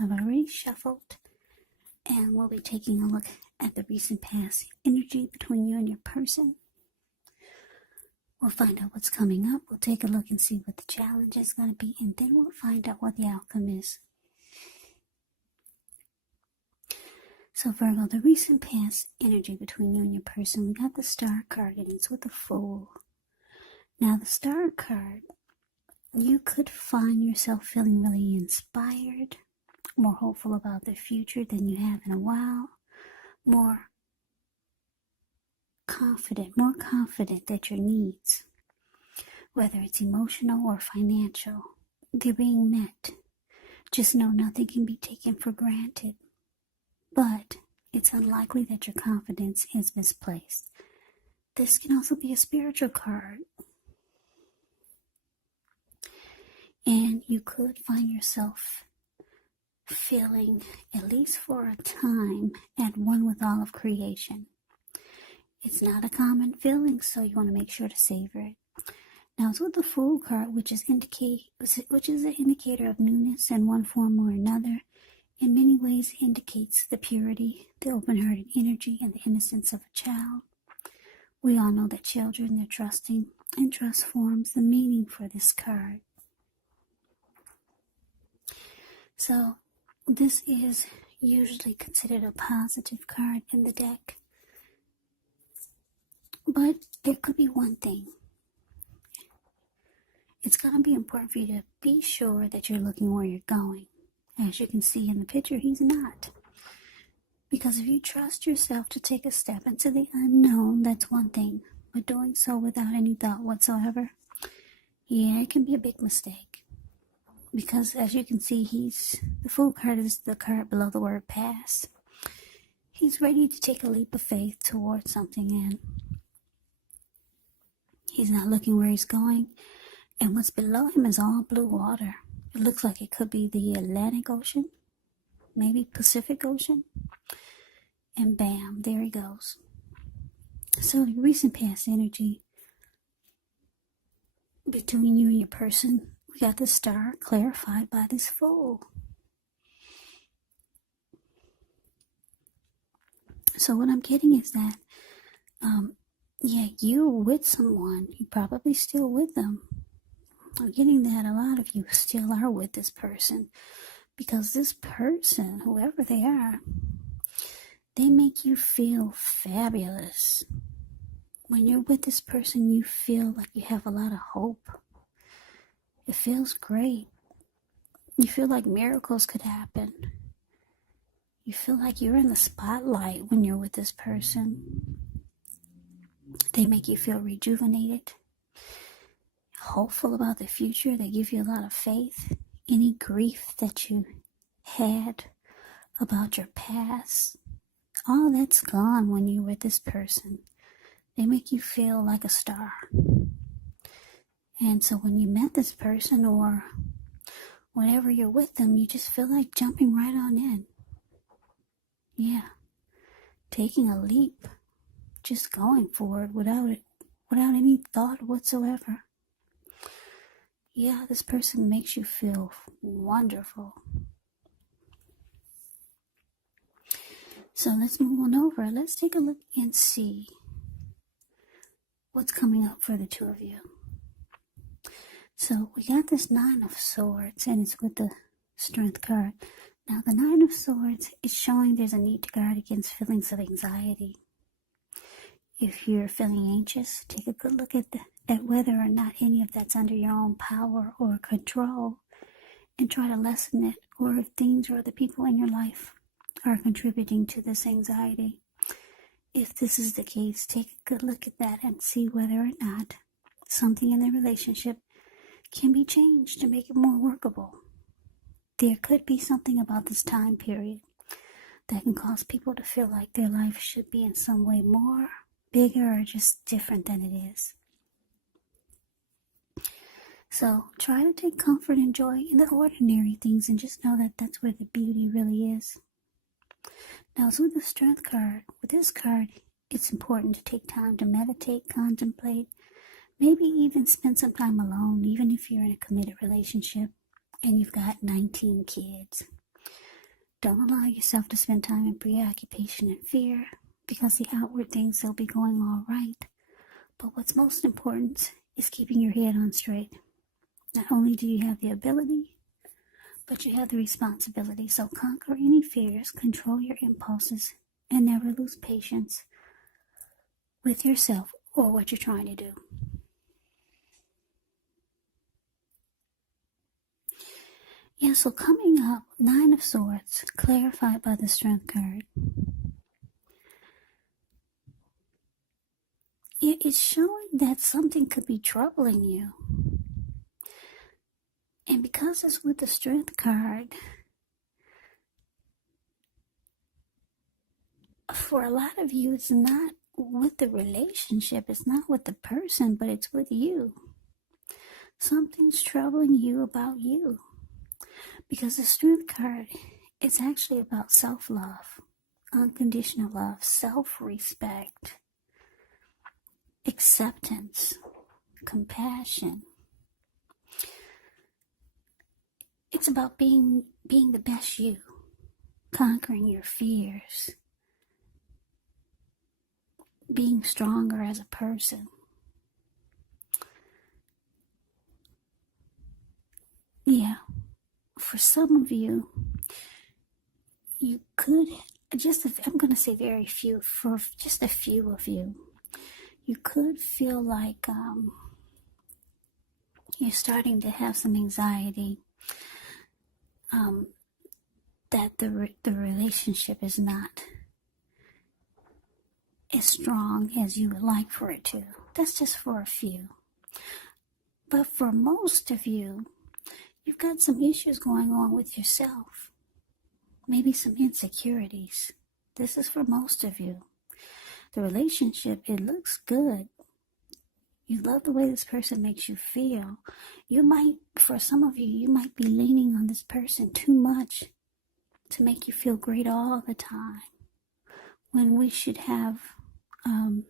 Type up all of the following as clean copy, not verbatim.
I've already shuffled, and we'll be taking a look at the recent past energy between you and your person. We'll find out what's coming up. We'll take a look and see what the challenge is going to be, and then we'll find out what the outcome is. So Virgo, the recent past energy between you and your person, we got the Star card, and it's with the Fool. Now, the Star card, you could find yourself feeling really inspired, more hopeful about the future than you have in a while, more confident that your needs, whether it's emotional or financial, they're being met. Just know nothing can be taken for granted. But it's unlikely that your confidence is misplaced. This can also be a spiritual card. And you could find yourself feeling, at least for a time, at one with all of creation. It's not a common feeling, so you want to make sure to savor it. Now, it's with the Fool card, which is an indicator of newness in one form or another. In many ways, it indicates the purity, the open-hearted energy, and the innocence of a child. We all know that children, they're trusting, and trust forms the meaning for this card. So, this is usually considered a positive card in the deck. But there could be one thing. It's going to be important for you to be sure that you're looking where you're going. As you can see in the picture, he's not. Because if you trust yourself to take a step into the unknown, that's one thing. But doing so without any thought whatsoever, yeah, it can be a big mistake. Because as you can see, the Fool card is the card below the word pass. He's ready to take a leap of faith towards something, and he's not looking where he's going. And what's below him is all blue water. It looks like it could be the Atlantic Ocean, maybe Pacific Ocean. And bam, there he goes. So the recent past energy between you and your person, we got the Star clarified by this Fool. So what I'm getting is that, you're with someone. You're probably still with them. I'm getting that a lot of you still are with this person, because this person, whoever they are, they make you feel fabulous. When you're with this person, you feel like you have a lot of hope. It feels great. You feel like miracles could happen. You feel like you're in the spotlight when you're with this person. They make you feel rejuvenated, hopeful about the future. They give you a lot of faith. Any grief that you had about your past, all that's gone when you're with this person. They make you feel like a star. And so when you met this person, or whenever you're with them, you just feel like jumping right on in. Yeah. Taking a leap. Just going forward without any thought whatsoever. Yeah, this person makes you feel wonderful. So let's move on over. Let's take a look and see what's coming up for the two of you. So we got this Nine of Swords, and it's with the Strength card. Now the Nine of Swords is showing there's a need to guard against feelings of anxiety. If you're feeling anxious, take a good look at whether or not any of that's under your own power or control, and try to lessen it, or if things or the people in your life are contributing to this anxiety. If this is the case, take a good look at that and see whether or not something in the relationship can be changed to make it more workable. There could be something about this time period that can cause people to feel like their life should be in some way more bigger or just different than it is. So try to take comfort and joy in the ordinary things, and just know that that's where the beauty really is. Now, it's with the Strength card. With this card, it's important to take time to meditate, contemplate, maybe even spend some time alone, even if you're in a committed relationship and you've got 19 kids. Don't allow yourself to spend time in preoccupation and fear, because the outward things will be going all right. But what's most important is keeping your head on straight. Not only do you have the ability, but you have the responsibility. So conquer any fears, control your impulses, and never lose patience with yourself or what you're trying to do. Yeah, so coming up, Nine of Swords, clarified by the Strength card. It's showing that something could be troubling you. And because it's with the Strength card, for a lot of you, it's not with the relationship, it's not with the person, but it's with you. Something's troubling you about you. Because the Strength card, it's actually about self-love, unconditional love, self-respect, acceptance, compassion. It's about being the best you, conquering your fears, being stronger as a person. Yeah, for some of you, you could, I'm going to say very few, for just a few of you, you could feel like you're starting to have some anxiety, that the relationship is not as strong as you would like for it to. That's just for a few. But for most of you, you've got some issues going on with yourself. Maybe some insecurities. This is for most of you. The relationship, it looks good. You love the way this person makes you feel. For some of you, you might be leaning on this person too much to make you feel great all the time. When we should have, when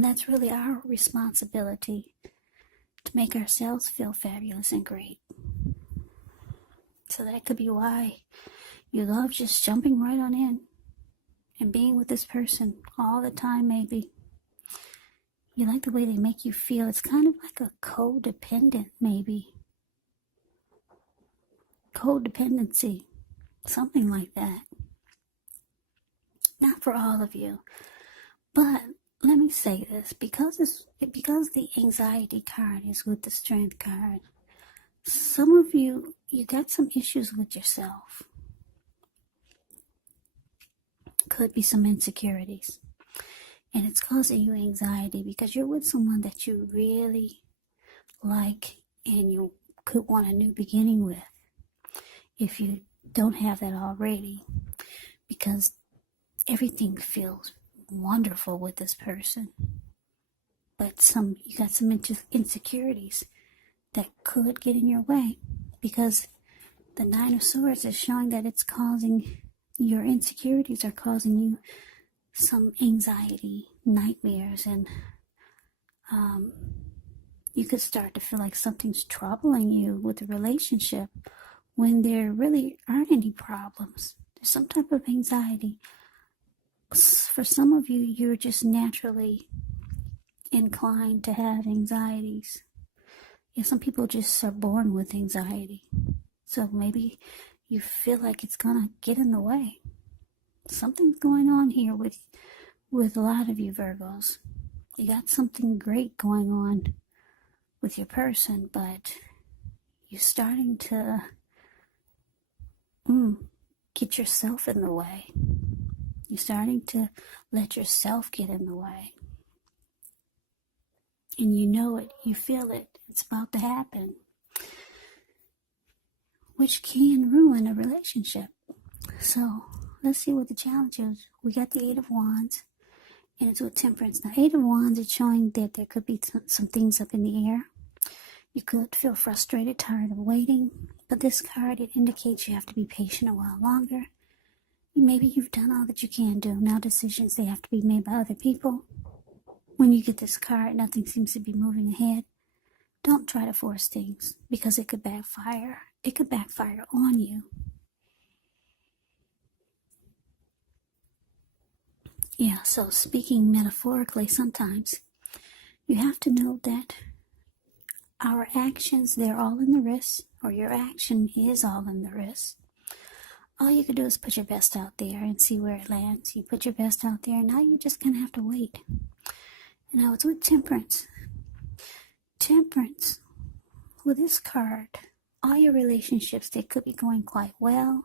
that's really our responsibility to make ourselves feel fabulous and great. So that could be why you love just jumping right on in and being with this person all the time, maybe. You like the way they make you feel. It's kind of like a codependent, maybe. Codependency. Something like that. Not for all of you. But let me say this. Because the anxiety card is with the Strength card, some of you got some issues with yourself. Could be some insecurities. And it's causing you anxiety because you're with someone that you really like and you could want a new beginning with, if you don't have that already, because everything feels wonderful with this person. But you got some insecurities that could get in your way, because the Nine of Swords is showing that it's causing, your insecurities are causing you some anxiety, nightmares, and you could start to feel like something's troubling you with the relationship when there really aren't any problems. There's some type of anxiety. For some of you, you're just naturally inclined to have anxieties. Yeah, some people just are born with anxiety. So maybe you feel like it's gonna get in the way. Something's going on here with a lot of you Virgos. You got something great going on with your person, but you're starting to get yourself in the way. You're starting to let yourself get in the way. And you know it, you feel it, it's about to happen. Which can ruin a relationship. So let's see what the challenge is. We got the Eight of Wands, and it's with Temperance. Now, Eight of Wands is showing that there could be some things up in the air. You could feel frustrated, tired of waiting. But this card, it indicates you have to be patient a while longer. Maybe you've done all that you can do. Now decisions, they have to be made by other people. When you get this card, nothing seems to be moving ahead. Don't try to force things, because it could backfire. It could backfire on you. Yeah, so speaking metaphorically, sometimes you have to know that our actions, they're all in the wrist, or your action is all in the wrist. All you can do is put your best out there and see where it lands. You put your best out there, and now you just kind of have to wait. And now it's with Temperance. Temperance, with this card, all your relationships, they could be going quite well,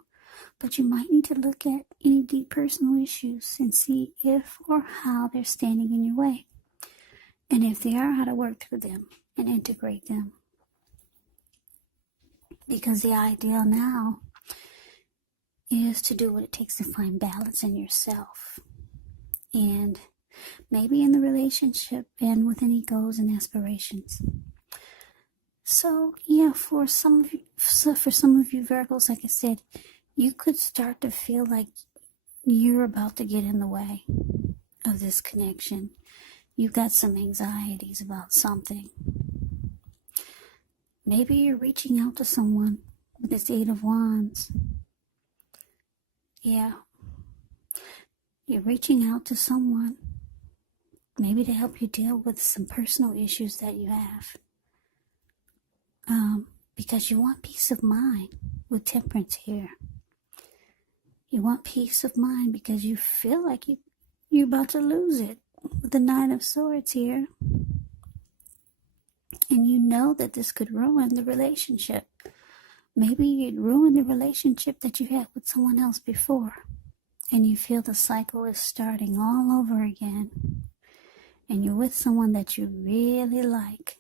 but you might need to look at any deep personal issues and see if or how they're standing in your way. And if they are, how to work through them and integrate them. Because the ideal now is to do what it takes to find balance in yourself. And maybe in the relationship and with any goals and aspirations. So yeah, for some of you Virgos, like I said, you could start to feel like you're about to get in the way of this connection. You've got some anxieties about something. Maybe you're reaching out to someone with this Eight of Wands. Yeah. You're reaching out to someone, maybe to help you deal with some personal issues that you have. Because you want peace of mind with Temperance here. You want peace of mind because you feel like you're about to lose it with the Nine of Swords here. And you know that this could ruin the relationship. Maybe you'd ruin the relationship that you had with someone else before. And you feel the cycle is starting all over again. And you're with someone that you really like.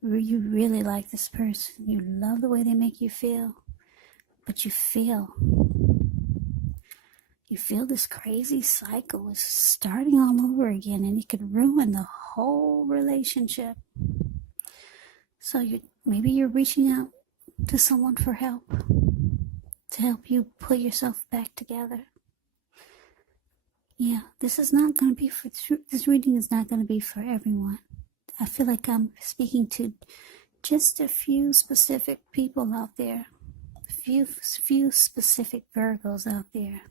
You really like this person. You love the way they make you feel. But you feel this crazy cycle is starting all over again, and it could ruin the whole relationship. So maybe you're reaching out to someone for help, to help you put yourself back together. Yeah, this reading is not going to be for everyone. I feel like I'm speaking to just a few specific people out there, few specific Virgos out there.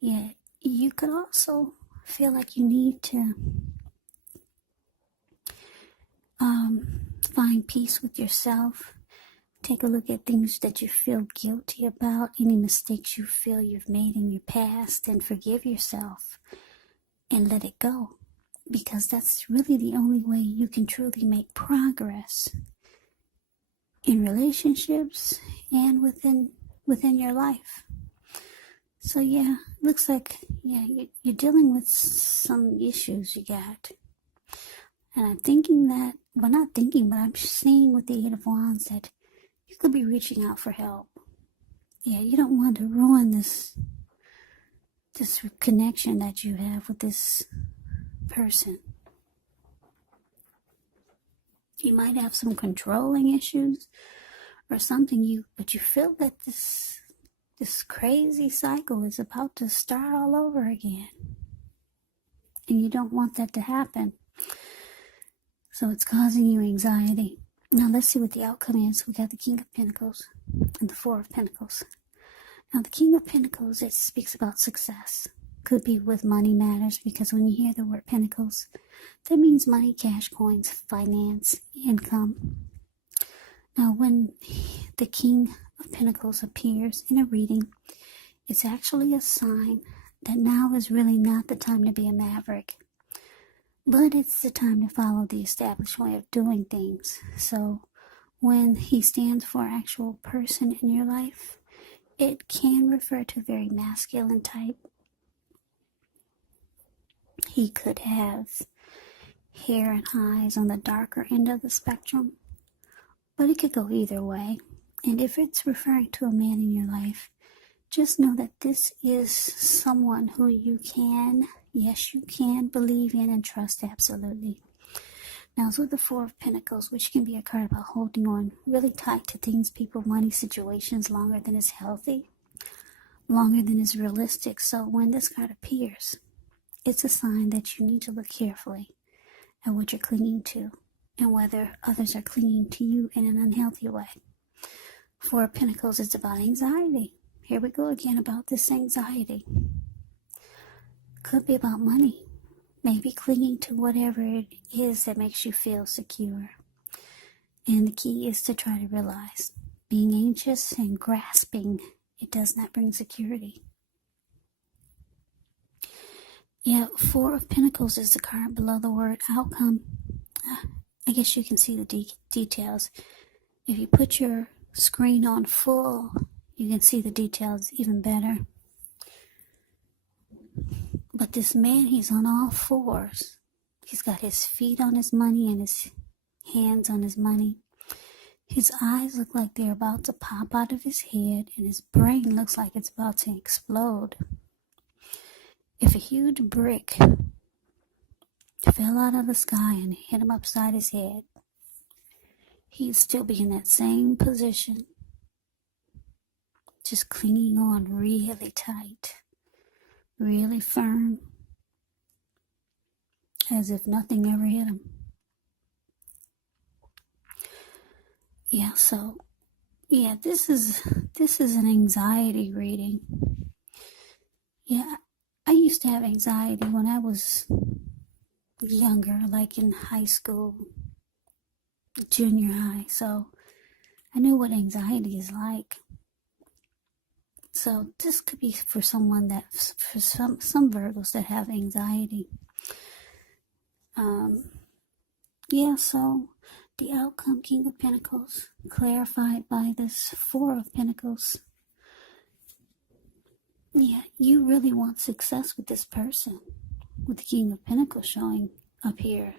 Yeah, you could also feel like you need to find peace with yourself. Take a look at things that you feel guilty about, any mistakes you feel you've made in your past, and forgive yourself and let it go. Because that's really the only way you can truly make progress in relationships and within your life. So yeah, looks like you're dealing with some issues you got. And I'm thinking that, well, not thinking, but I'm seeing with the Eight of Wands that you could be reaching out for help. Yeah, you don't want to ruin this connection that you have with this person. You might have some controlling issues or something, but you feel that this crazy cycle is about to start all over again. And you don't want that to happen. So it's causing you anxiety. Now let's see what the outcome is. We got the King of Pentacles and the Four of Pentacles. Now the King of Pentacles, it speaks about success. Could be with money matters, because when you hear the word Pentacles, that means money, cash, coins, finance, income. Now when the King of Pentacles appears in a reading, it's actually a sign that now is really not the time to be a maverick. But it's the time to follow the established way of doing things. So when he stands for an actual person in your life, it can refer to a very masculine type. He could have hair and eyes on the darker end of the spectrum, but it could go either way. And if it's referring to a man in your life, just know that this is someone who you can believe in and trust absolutely. Now it's with the Four of Pentacles, which can be a card about holding on really tight to things, people, money, situations longer than is healthy, longer than is realistic. So when this card appears, it's a sign that you need to look carefully at what you're clinging to and whether others are clinging to you in an unhealthy way. Four of Pentacles is about anxiety. Here we go again about this anxiety. Could be about money. Maybe clinging to whatever it is that makes you feel secure. And the key is to try to realize being anxious and grasping, it does not bring security. Yeah, Four of Pentacles is the card below the word outcome. I guess you can see the details. If you put your screen on full, you can see the details even better. But this man, he's on all fours. He's got his feet on his money and his hands on his money. His eyes look like they're about to pop out of his head, and his brain looks like it's about to explode. If a huge brick fell out of the sky and hit him upside his head, he'd still be in that same position, just clinging on really tight, really firm, as if nothing ever hit him. Yeah, so, yeah, this is an anxiety reading. Yeah, I used to have anxiety when I was younger, like in high school, junior high, so I know what anxiety is like. So this could be for someone that, for some Virgos that have anxiety. Yeah, so the outcome, King of Pentacles, clarified by this Four of Pentacles. Yeah, you really want success with this person, with the King of Pentacles showing up here.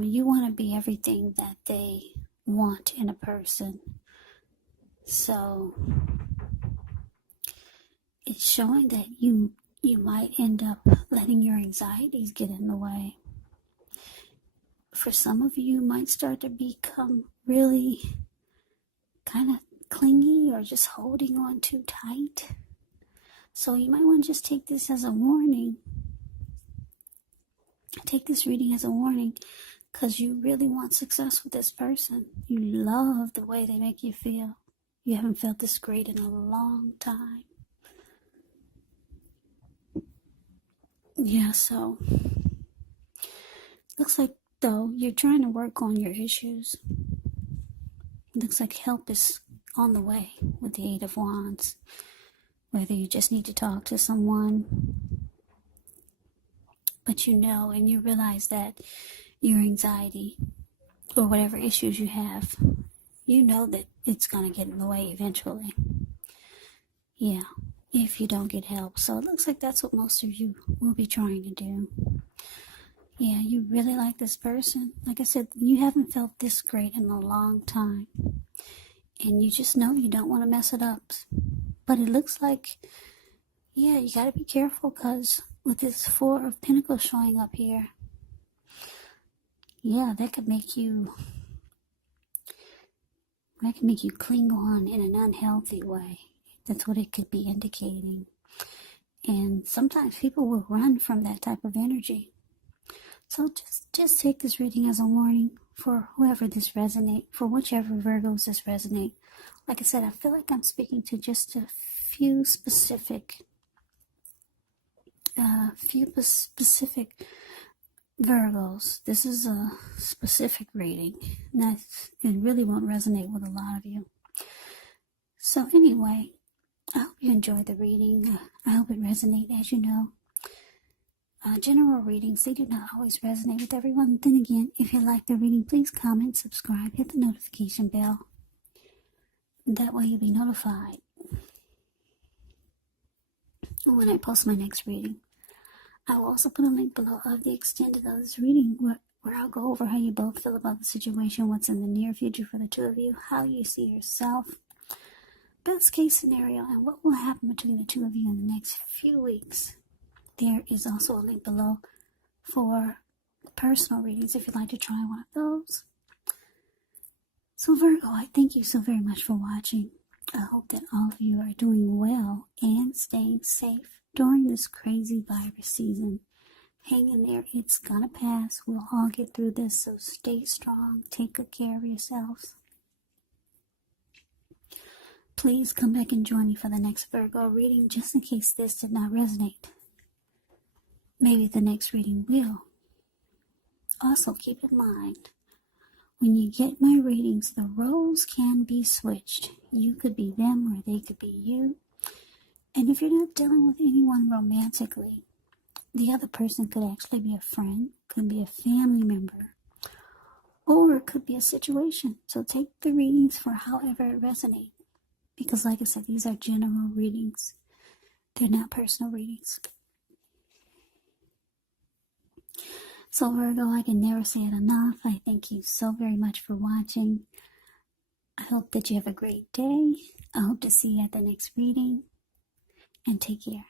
You want to be everything that they want in a person. So it's showing that you might end up letting your anxieties get in the way. For some of you, might start to become really kind of clingy or just holding on too tight. So you might want to just take this as a warning. Take this reading as a warning, because you really want success with this person. You love the way they make you feel. You haven't felt this great in a long time. Yeah, so looks like, though, you're trying to work on your issues. Looks like help is on the way with the Eight of Wands. Whether you just need to talk to someone, but you know and you realize that your anxiety or whatever issues you have, you know that it's going to get in the way eventually. Yeah, if you don't get help. So it looks like that's what most of you will be trying to do. Yeah, you really like this person. Like I said, you haven't felt this great in a long time. And you just know you don't want to mess it up. But it looks like, yeah, you got to be careful, because with this Four of Pentacles showing up here, yeah, that could make you cling on in an unhealthy way. That's what it could be indicating. And sometimes people will run from that type of energy. So just take this reading as a warning for whoever this resonate, for whichever Virgos this resonate. Like I said, I feel like I'm speaking to just a few specific Virgos. This is a specific reading. It really won't resonate with a lot of you. So anyway, I hope you enjoyed the reading. I hope it resonated. As you know, general readings, they do not always resonate with everyone. Then again, if you like the reading, please comment, subscribe, hit the notification bell. That way you'll be notified when I post my next reading. I will also put a link below of the extended of this reading where I'll go over how you both feel about the situation, what's in the near future for the two of you, how you see yourself, best case scenario, and what will happen between the two of you in the next few weeks. There is also a link below for personal readings if you'd like to try one of those. So Virgo, I thank you so very much for watching. I hope that all of you are doing well and staying safe during this crazy virus season. Hang in there. It's gonna pass. We'll all get through this, so stay strong. Take good care of yourselves. Please come back and join me for the next Virgo reading, just in case this did not resonate. maybe the next reading will. Also, keep in mind, when you get my readings, the roles can be switched. You could be them or they could be you. And if you're not dealing with anyone romantically, the other person could actually be a friend, could be a family member, or it could be a situation. So take the readings for however it resonates. Because like I said, these are general readings. They're not personal readings. So Virgo, I can never say it enough. I thank you so very much for watching. I hope that you have a great day. I hope to see you at the next reading. And take care.